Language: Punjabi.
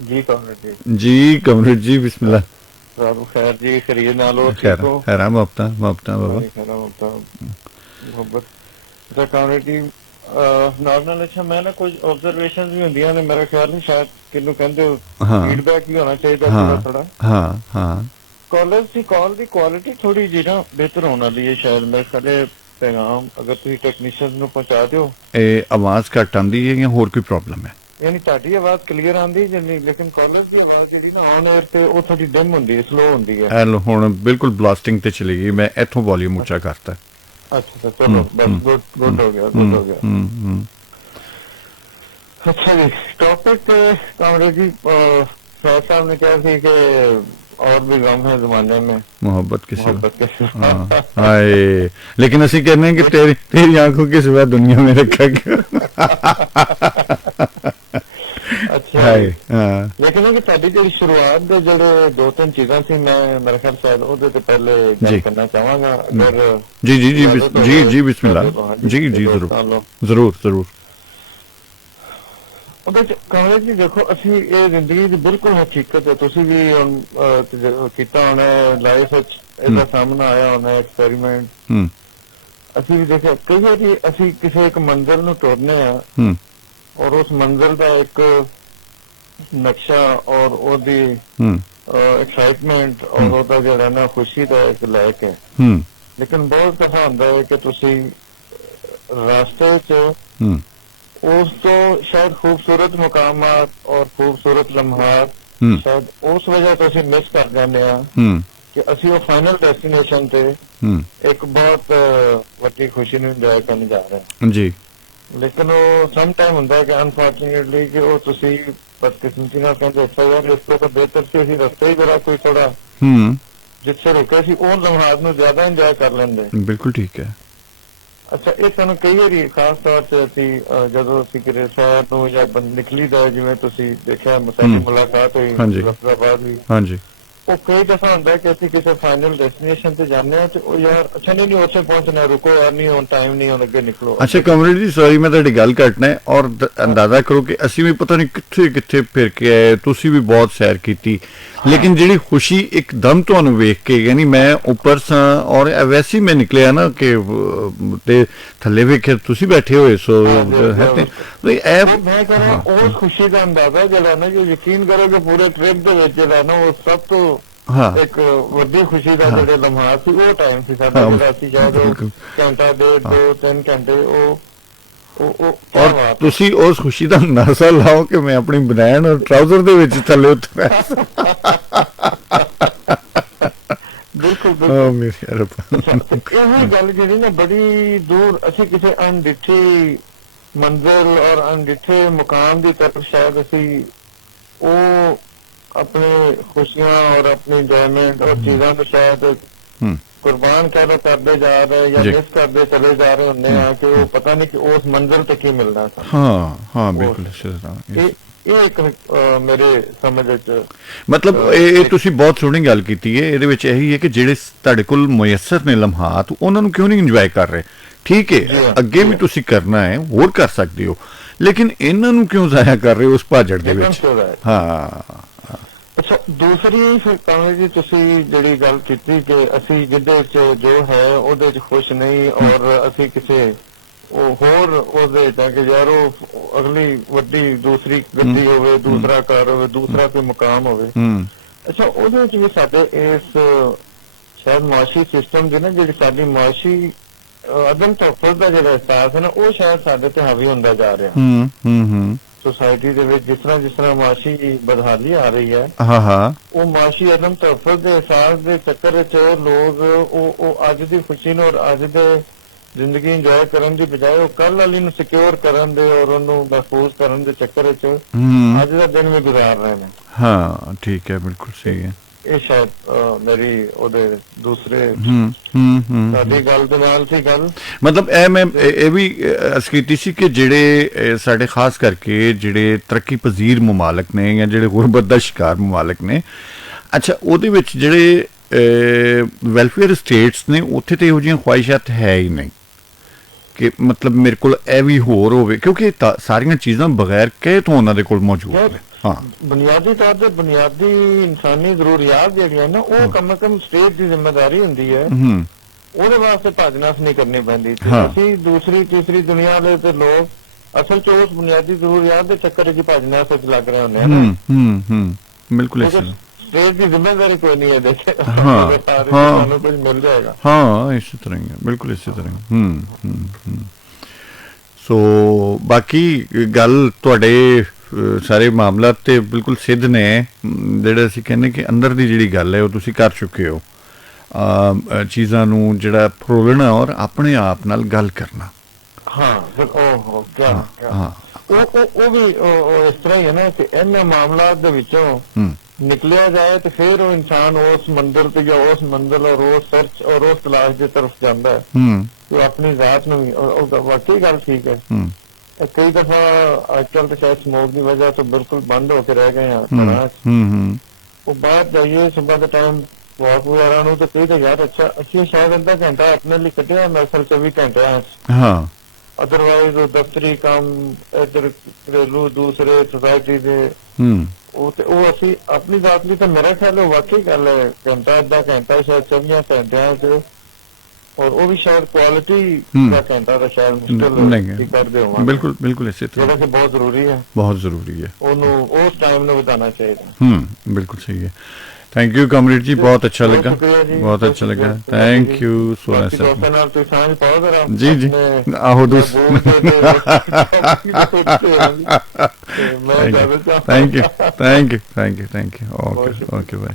जी कॉमरेड जी। जी कमरेड जी बिस्मिल्लाह। सब खैर जी, खरीद ना लो, ठीक खैर हो? खैर मोहब्बता बाबा। भाई खैर होता मोहब्बत। अच्छा कॉमरेड जी, नॉर्मल अच्छा मैं ना कुछ ऑब्जरवेशन भी होंदियां ने, मेरा ख्याल नहीं शायद किन्नू कहंदे हो हाँ फीडबैक भी होना चाहिए थोड़ा हाँ थोड़ा। हाँ हाँ। कॉलर्स की कॉल की क्वालिटी थोड़ी जी ना बेहतर होने वाली है शायद, मेरे ख्याल पैगाम अगर तुम टेक्नीशियंस ਨੂੰ ਪਹੁੰਚਾ ਦਿਓ। ਇਹ ਆਵਾਜ਼ ਘੱਟ ਆਉਂਦੀ ਹੈ ਜਾਂ ਹੋਰ ਕੋਈ ਪ੍ਰੋਬਲਮ ਹੈ? यानी ਤੁਹਾਡੀ ਆਵਾਜ਼ ਕਲੀਅਰ ਆਉਂਦੀ ਜਿੰਨੀ, ਲੇਕਿਨ ਕਾਲਰਸ ਦੀ ਆਵਾਜ਼ ਜਿਹੜੀ ਨਾ ਔਨ 에ਅਰ ਤੇ ਉਹ ਥੋੜੀ ਡਿਮ ਹੁੰਦੀ ਹੈ, ਸਲੋ ਹੁੰਦੀ ਹੈ। ਐ ਲਓ ਹੁਣ ਬਿਲਕੁਲ ਬਲਾਸਟਿੰਗ ਤੇ ਚਲੀ ਗਈ, ਮੈਂ ਇੱਥੋਂ ਵੋਲੀਅਮ ਉੱਚਾ ਕਰਤਾ। अच्छा चलो बस गुड गुड हो गया, गुड हो गया। हम्म। अच्छा जी, टॉपिक कामरेड जी, शाह साहब ने कहा थी कि और भी गम है जमाने में मोहब्बत के सिवा। मोहब्बत के सिवा। हाँ हाय, लेकिन ਅਸੀਂ कहते हैं कि तेरी तेरी आंखों के सिवा दुनिया में रखा क्यों। अच्छा हाय जी। हाँ लेकिन ये ਤੁਹਾਡੀ ਜਿਹੜੀ ਸ਼ੁਰੂਆਤ ਦੇ ਜਿਹੜੇ ਦੋ ਤਿੰਨ ਚੀਜ਼ਾਂ ਸੀ, ਮੈਂ ਮੇਰੇ ਖਿਆਲ ਸ਼ਾਇਦ ਉਹਦੇ ਤੇ ਪਹਿਲੇ जी ਗੱਲ ਕਰਨਾ ਚਾਹਾਂਗਾ ਅਗਰ जी जी जी इजाजत हो जी जाए जी बिस्मिल्लाह। तो। हाँ जी, जी जी इजाजत जरूर लो। जरूर जरूर। ਉਹਦੇ ਚ ਕਾਮਰੇਡ ਜੀ ਦੇਖੋ, ਅਸੀਂ ਇਹ ਜ਼ਿੰਦਗੀ ਦੀ ਬਿਲਕੁਲ ਹਕੀਕਤ ਹੈ, ਤੁਸੀਂ ਵੀ ਹੁਣ ਕੀਤਾ ਹੋਣਾ ਲਾਈਫ ਵਿੱਚ, ਇਹਦਾ ਸਾਹਮਣਾ ਆਇਆ ਹੋਣਾ ਐਕਸਪੈਰੀਮੈਂਟ। हम्म ਅਸੀਂ ਵੀ ਦੇਖਿਆ ਕਈ ਵਾਰੀ ਅਸੀਂ ਕਿਸੇ ਇੱਕ ਮੰਜ਼ਿਲ ਨੂੰ ਤੁਰਨੇ ਆ हम्म ਔਰ ਉਸ ਮੰਜ਼ਿਲ ਦਾ ਇੱਕ ਨਕਸ਼ਾ ਔਰ ਉਹਦੀ हम्म ਐਕਸਾਈਟਮੈਂਟ ਔਰ ਉਹਦਾ ਜਿਹੜਾ ਨਾ ਖੁਸ਼ੀ ਦਾ ਇੱਕ ਲਾਇਕ ਹੈ। हम्म ਲੇਕਿਨ ਬਹੁਤ ਦਫਾ ਹੁੰਦਾ ਹੈ ਕਿ ਤੁਸੀਂ ਰਾਸਤੇ 'ਚ हम्म ਉਸ ਤੋਂ ਸ਼ਾਇਦ ਖੂਬਸੂਰਤ ਮੁਕਾਮਾਤ ਔਰ ਖੂਬਸੂਰਤ ਲਮਹਾਤ हम्म ਸ਼ਾਇਦ ਉਸ ਵਜ੍ਹਾ ਤੋਂ ਅਸੀਂ ਮਿਸ ਕਰ ਜਾਂਦੇ ਆ हम्म ਕਿ ਅਸੀਂ ਉਹ ਫਾਈਨਲ ਡੈਸਟੀਨੇਸ਼ਨ ਤੇ हम्म ਇੱਕ ਬਹੁਤ ਵੱਡੀ ਖੁਸ਼ੀ ਨੂੰ ਇੰਜੋਏ ਕਰਨ ਜਾ ਰਹੇ ਹਾਂ। जी ਲੇਕਿਨ ਉਹ ਸਮ ਟਾਈਮ ਹੁੰਦਾ ਹੈ ਕਿ ਅਨਫੋਰਚੂਨੇਟਲੀ ਕਿ ਉਹ ਤੁਸੀਂ ਬਦਕਿਸਮਤੀ ਨਾਲ ਕਹਿੰਦੇ ਅੱਛਾ ਯਾਰ ਇਸ ਤੋਂ ਤਾਂ ਬਿਹਤਰ ਸੀ ਅਸੀਂ ਰਸਤੇ ਹੀ ਜਰਾ ਕੋਈ ਥੋੜਾ हम्म ਜਿੱਥੇ ਰੁਕੇ ਸੀ ਉਹ ਲਮਹਾਤ ਨੂੰ ਜ਼ਿਆਦਾ ਇੰਜੋਏ ਕਰ ਲੈਂਦੇ। बिल्कुल ठीक है। ਅੱਛਾ ਇਹ ਸਾਨੂੰ ਕਈ ਵਾਰੀ ਖਾਸ ਤੌਰ ਤੇ ਅਸੀਂ ਜਦੋਂ ਅਸੀਂ ਕਿਤੇ ਸ਼ਹਿਰ ਨੂੰ ਜਾਂ ਨਿਕਲੀ ਦਾ, ਜਿਵੇਂ ਤੁਸੀਂ ਦੇਖਿਆ ਸਾਡੀ ਮੁਲਾਕਾਤ ਹੋਈ ਹਾਂਜੀ। ਮੁਜ਼ੱਫਰਾਬਾਦ ਵੀ, हाँ जी ਉਹ ਕਈ ਦਫਾ ਹੁੰਦਾ ਕਿ ਅਸੀਂ ਕਿਸੇ ਫਾਈਨਲ ਡੈਸਟੀਨੇਸ਼ਨ ਤੇ ਜਾਂਦੇ ਹਾਂ ਤੇ ਉਹ ਯਾਰ ਅੱਛਾ ਨਹੀਂ ਨਹੀਂ ਉੱਥੇ ਪਹੁੰਚਣਾ, ਰੁਕੋ ਯਾਰ, ਨਹੀਂ ਹੁਣ ਟਾਈਮ ਨਹੀਂ, ਹੁਣ ਅੱਗੇ ਨਿਕਲੋ। ਅੱਛਾ ਕਮਰੇਡ ਜੀ ਸੌਰੀ ਮੈਂ ਤੁਹਾਡੀ ਗੱਲ ਕੱਟਣਾ ਹੈ ਔਰ ਅੰਦਾਜ਼ਾ ਕਰੋ ਕਿ ਅਸੀਂ ਵੀ ਪਤਾ ਨਹੀਂ ਕਿੱਥੇ ਕਿੱਥੇ ਫਿਰ ਕੇ ਆਏ, ਤੁਸੀਂ ਵੀ ਬਹੁਤ ਸੈਰ ਕੀਤੀ, ਲੇਕਿਨ ਜਿਹੜੀ ਖੁਸ਼ੀ ਇੱਕਦਮ ਤੁਹਾਨੂੰ ਵੇਖ ਕੇ, ਯਾਨੀ ਮੈਂ ਉੱਪਰ ਸਾਂ ਔਰ ਵੈਸੇ ਹੀ ਮੈਂ ਨਿਕਲਿਆ ਨਾ ਕਿ ਤੇ ਥੱਲੇ ਵੇਖਿਆ ਤੁਸੀਂ ਬੈਠੇ ਹੋਏ ਸੋ ਹੈ ਤੇ ਇਹ ਮੈਂ ਕਹ ਰਿਹਾ ਉਸ ਖੁਸ਼ੀ ਦਾ ਅੰਦਾਜ਼ਾ ਜਿਹੜਾ ਨਾ, ਜੋ ਯਕੀਨ ਕਰੋ ਕਿ ਪੂਰੇ ਟ੍ਰਿਪ ਦੇ ਵਿੱਚ ਜਿਹੜਾ ਨਾ ਉਹ ਸਭ ਤੋਂ ਹਾਂ ਇੱਕ ਵੱਡੀ ਖੁਸ਼ੀ ਦਾ ਜਿਹੜੇ ਲਮਹਾਤ ਸੀ ਉਹ ਟਾਈਮ ਸੀ ਸਾਡਾ, ਜਿਹੜਾ ਅਸੀਂ ਸ਼ਾਇਦ ਘੰਟਾ ਡੇਢ 2-3 ਘੰਟੇ ਉਹ ਔਰ ਤੁਸੀਂ ਉਸ ਖੁਸ਼ੀ ਦਾ ਅੰਦਾਜ਼ਾ ਲਾਓ ਕਿ ਮੈਂ ਆਪਣੀ ਬਨੈਣ ਔਰ ਟਰਾਊਜ਼ਰ ਦੇ ਵਿੱਚ ਥੱਲੇ ਉਤਰਿਆ। ਬਿਲਕੁਲ ਓ ਮੇਰੇ ਰੱਬਾ। ਇਹ ਗੱਲ ਜਿਹੜੀ ਨਾ ਬੜੀ ਦੂਰ ਅਸੀਂ ਕਿਸੇ ਅਣਡਿੱਠੀ ਮੰਜ਼ਿਲ ਔਰ ਅਣਡਿੱਠੇ ਮੁਕਾਮ ਦੀ ਤਰਫ ਸ਼ਾਇਦ ਅਸੀਂ ਉਹ ਆਪਣੇ ਖੁਸ਼ੀਆਂ ਔਰ ਆਪਣੀ ਇੰਜੋਇਮੈਂਟ ਔਰ ਚੀਜ਼ਾਂ ਨੂੰ ਸ਼ਾਇਦ ਕੁਰਬਾਨ ਕਰਦੇ ਜਾ ਰਹੇ ਜਾਂ ਮਿਸ ਕਰਦੇ ਚਲੇ ਜਾ ਰਹੇ ਹੁੰਦੇ ਆ ਕਿ ਉਹ ਪਤਾ ਨਹੀਂ ਕਿ ਉਸ ਮੰਜ਼ਿਲ ਤੇ ਕੀ ਮਿਲਣਾ ਸੀ। ਹਾਂ ਹਾਂ ਬਿਲਕੁਲ ਇਹ ਇੱਕ ਮੇਰੇ ਸਮਝ ਵਿੱਚ ਮਤਲਬ ਇਹ ਤੁਸੀਂ ਬਹੁਤ ਸੋਹਣੀ ਗੱਲ ਕੀਤੀ ਹੈ। ਇਹਦੇ ਵਿੱਚ ਇਹੀ ਹੈ ਕਿ ਜਿਹੜੇ ਤੁਹਾਡੇ ਕੋਲ ਮੁਯੱਸਰ ਨੇ ਲਮਹਾਤ, ਉਹਨਾਂ ਨੂੰ ਕਿਉਂ ਨਹੀਂ ਇੰਜੋਏ ਕਰ ਰਹੇ? ਠੀਕ ਹੈ ਅੱਗੇ ਵੀ ਤੁਸੀਂ ਕਰਨਾ ਹੈ, ਹੋਰ ਕਰ ਸਕਦੇ ਹੋ, ਲੇਕਿਨ ਇਹਨਾਂ ਨੂੰ ਕਿਉਂ ਜ਼ਾਇਆ ਕਰ ਰਹੇ ਹੋ ਉਸ ਭਾਜੜ ਦੇ ਵਿੱਚ? ਹਾਂ ਅੱਛਾ ਦੂਸਰੀ ਫਿਰ ਕਾਮੇ ਜੀ ਤੁਸੀਂ ਜਿਹੜੀ ਗੱਲ ਕੀਤੀ ਕਿ ਅਸੀਂ ਜਿਹਦੇ ਵਿੱਚ ਜੋ ਹੈ ਉਹਦੇ ਚ ਖੁਸ਼ ਨਹੀਂ ਔਰ ਅਸੀਂ ਕਿਸੇ ਉਹ ਹੋਰ ਉਹਦੇ ਵਿੱਚ ਕਿ ਯਾਰ ਉਹ ਅਗਲੀ ਵੱਡੀ ਦੂਸਰੀ ਗੱਡੀ ਹੋਵੇ, ਦੂਸਰਾ ਘਰ ਹੋਵੇ, ਦੂਸਰਾ ਕੋਈ ਮੁਕਾਮ ਹੋਵੇ। ਅੱਛਾ ਉਹਦੇ ਵਿੱਚ ਵੀ ਸਾਡੇ ਇਸ ਸ਼ਾਇਦ ਮੁਆਸ਼ੀ ਸਿਸਟਮ ਦੀ ਨਾ ਜਿਹੜੀ ਸਾਡੀ ਮੁਆਸ਼ੀ ਅਦਮ ਤਹੱਫੁਜ਼ ਦਾ ਜਿਹੜਾ ਅਹਿਸਾਸ ਹੈ ਨਾ, ਉਹ ਸ਼ਾਇਦ ਸਾਡੇ ਤੇ ਹਾਵੀ ਹੁੰਦਾ ਜਾ ਰਿਹਾ। सोसाइटी ਦੇ ਵਿੱਚ ਜਿਸ ਤਰ੍ਹਾਂ ਮਾਸ਼ੀ ਬਦਹਾਲੀ ਆ ਰਹੀ ਹੈ, ਹਾਂ ਹਾਂ ਉਹ ਮਾਸ਼ੀ ਅਦਮ ਤਹੱਫੁਜ਼ ਦੇ ਅਹਿਸਾਸ ਦੇ ਚੱਕਰ ਵਿੱਚ ਲੋਕ ਉਹ ਅੱਜ ਦੀ ਖੁਸ਼ੀ ਨੂੰ ਔਰ ਅੱਜ ਦੇ ਜ਼ਿੰਦਗੀ ਇੰਜੋਏ ਕਰਨ ਦੀ ਬਜਾਏ ਉਹ ਕੱਲ ਵਾਲੀ ਨੂੰ ਸਿਕਿਉਰ ਕਰਨ ਦੇ ਔਰ ਉਹਨੂੰ ਮਹਿਫੂਜ਼ ਕਰਨ ਦੇ ਚੱਕਰ ਵਿੱਚ ਅੱਜ ਦਾ ਦਿਨ ਵੀ ਗੁਜ਼ਾਰ ਰਹੇ ਨੇ। ਹਾਂ ਠੀਕ ਹੈ, ਬਿਲਕੁਲ ਸਹੀ ਹੈ। ਇਹ ਸ਼ਾਇਦ ਮੇਰੀ ਉਹਦੇ ਦੂਸਰੇ ਸਾਡੀ ਗੱਲ ਦੇ ਨਾਲ ਸੀ ਗੱਲ, ਮਤਲਬ ਮੈਂ ਇਹ ਵੀ ਅਰਜ਼ ਕੀਤੀ ਸੀ ਕਿ ਜਿਹੜੇ ਸਾਡੇ ਖਾਸ ਕਰਕੇ ਜਿਹੜੇ ਤਰੱਕੀ ਪਜ਼ੀਰ ਮਮਾਲਕ ਨੇ ਜਾਂ ਜਿਹੜੇ ਗੁਰਬਤ ਦਾ ਸ਼ਿਕਾਰ ਮਮਾਲਕ ਨੇ, ਅੱਛਾ ਉਹਦੇ ਵਿੱਚ ਜਿਹੜੇ ਵੈਲਫੇਅਰ ਸਟੇਟਸ ਨੇ ਉੱਥੇ ਤੇ ਇਹੋ ਜਿਹੀਆਂ ਖਵਾਹਿਸ਼ਾਤ ਹੈ ਹੀ ਨਹੀਂ ਕਿ ਮਤਲਬ ਮੇਰੇ ਕੋਲ ਇਹ ਵੀ ਹੋਰ ਹੋਵੇ, ਕਿਉਂਕਿ ਸਾਰੀਆਂ ਚੀਜ਼ਾਂ ਬਗੈਰ ਕਹੇ ਤੋਂ ਉਹਨਾਂ ਦੇ ਕੋਲ ਮੌਜੂਦ ਨੇ। ਹਾਂ ਬੁਨਿਆਦੀ ਤੌਰ ਤੇ ਬੁਨਿਆਦੀ ਇਨਸਾਨੀ ਜ਼ਰੂਰੀਆਤ ਜਿਹੜੀਆਂ ਨਾ ਉਹ ਕਮ ਸੇ ਕਮ ਸਟੇਟ ਦੀ ਜ਼ਿੰਮੇਵਾਰੀ ਹੁੰਦੀ ਹੈ, ਹੂੰ ਉਹਦੇ ਵਾਸਤੇ ਭੱਜ ਨੱਸ ਨਹੀਂ ਕਰਨੀ ਪੈਂਦੀ। ਤੇ ਹਾਂ। ਅਸੀਂ ਦੂਸਰੀ ਤੀਸਰੀ ਦੁਨੀਆ ਵਾਲੇ ਤੇ ਲੋਕ ਅਸਲ ਚ ਉਸ ਬੁਨਿਆਦੀ ਜ਼ਰੂਰੀਆਤ ਦੇ ਚੱਕਰ 'ਚ ਭੱਜ ਨੱਸ 'ਚ ਲੱਗ ਰਹੇ ਹੁੰਦੇ ਆ ਨਾ। ਬਿਲਕੁਲ ਇਸ ਤਰ੍ਹਾਂ। ਸਟੇਟ ਦੀ ਜ਼ਿੰਮੇਵਾਰੀ ਕੋਈ ਨਹੀਂ ਹੈ ਦੇਖੇ ਹਾਂ, ਤੁਹਾਨੂੰ ਕੁਝ ਮਿਲ ਜਾਏਗਾ। ਹਾਂ ਇਸੇ ਤਰ੍ਹਾਂ ਹੀ ਹੈ, ਬਿਲਕੁਲ ਇਸੇ ਤਰ੍ਹਾਂ ਹੀ। ਸੋ ਬਾਕੀ ਗੱਲ ਤੁਹਾਡੇ ਸਾਰੇ ਮਾਮਲਾ ਤੇ ਬਿਲਕੁਲ ਸਿੱਧ ਨੇ, ਜਿਹੜੇ ਅਸੀਂ ਕਹਿੰਦੇ ਕਿ ਅੰਦਰ ਦੀ ਜਿਹੜੀ ਗੱਲ ਹੈ ਉਹ ਤੁਸੀਂ ਕਰ ਚੁੱਕੇ ਹੋ, ਚੀਜ਼ਾਂ ਨੂੰ ਜਿਹੜਾ ਫਰੋਲਣਾ ਔਰ ਆਪਣੇ ਆਪ ਨਾਲ ਗੱਲ ਕਰਨਾ। ਹਾਂ ਫਿਰ ਉਹ ਕਿਆ ਹਾਂ ਉਹ ਵੀ ਇਸ ਤਰ੍ਹਾਂ ਹੀ ਹੈ ਨਾ ਕਿ ਇਹਨਾਂ ਮਾਮਲਾਤ ਦੇ ਵਿੱਚੋਂ ਨਿਕਲਿਆ ਜਾਏ ਤੇ ਫਿਰ ਉਹ ਇਨਸਾਨ ਉਸ ਮੰਜ਼ਿਲ ਤੇ ਜਾਂ ਉਸ ਮੰਜ਼ਿਲ ਔਰ ਉਸ ਸਰਚ ਔਰ ਉਸ ਤਲਾਸ਼ ਦੀ ਤਰਫ ਜਾਂਦਾ ਹੈ ਕਿ ਆਪਣੀ ਜ਼ਾਤ ਨੂੰ ਵੀ। ਉਹ ਵਾਕਈ ਗੱਲ ਠੀਕ ਹੈ। ਕਈ ਦਫਾ ਅੱਜ ਕੱਲ ਤਾਂ ਸ਼ਾਇਦ ਸਮੋਕ ਦੀ ਵਜ੍ਹਾ ਤੋਂ ਬਿਲਕੁਲ ਬੰਦ ਹੋ ਕੇ ਰਹਿ ਗਏ ਆ ਘਰਾਂ 'ਚ। ਉਹ ਬਾਹਰ ਜਾਈਏ ਸੁਬਹ ਦੇ ਟਾਈਮ ਵਾਕ ਵਗੈਰਾ ਨੂੰ ਤਾਂ ਕਈ ਤਾਂ ਯਾਰ ਅੱਛਾ ਅਸੀਂ ਸ਼ਾਇਦ ਅੱਧਾ ਘੰਟਾ ਆਪਣੇ ਲਈ ਕੱਢਿਆ ਨਸਲ 24 ਘੰਟਿਆਂ 'ਚ। ਹਾਂ ਅਦਰਵਾਈਜ਼ ਉਹ ਦਫ਼ਤਰੀ ਕੰਮ ਇੱਧਰ ਘਰੇਲੂ ਦੂਸਰੇ ਸੁਸਾਇਟੀ ਦੇ ਉਹ ਅਸੀਂ ਆਪਣੀ ਜ਼ਾਤ ਲਈ ਤਾਂ ਮੇਰਾ ਖਿਆਲ ਉਹ ਵਾਕਈ ਗੱਲ ਹੈ ਘੰਟਾ ਅੱਧਾ ਘੰਟਾ ਸ਼ਾਇਦ 24 ਘੰਟਿਆਂ 'ਚ, ਔਰ ਉਹ ਵੀ ਸ਼ਾਇਦ ਕੁਆਲਿਟੀ ਦਾ ਘੰਟਾ ਤਾਂ ਸ਼ਾਇਦ ਮੁਸ਼ਕਿਲ ਕਰਦੇ ਹੋਵਾਂਗੇ। ਬਿਲਕੁਲ ਬਿਲਕੁਲ ਇਸੇ ਤਰ੍ਹਾਂ, ਜਿਹੜਾ ਕਿ ਬਹੁਤ ਜ਼ਰੂਰੀ ਹੈ, ਬਹੁਤ ਜ਼ਰੂਰੀ ਹੈ, ਉਹਨੂੰ ਉਸ ਟਾਈਮ ਨੂੰ ਵਧਾਉਣਾ ਚਾਹੀਦਾ। ਬਿਲਕੁਲ ਸਹੀ ਹੈ। ਥੈਂਕ ਯੂ ਕਮਰੇਡ ਜੀ, ਬਹੁਤ ਅੱਛਾ ਲੱਗਾ, ਬਹੁਤ ਅੱਛਾ ਲੱਗਾ। Thank you so much sir. ਜੀ ਜੀ ਆਹੋ thank you okay okay bye.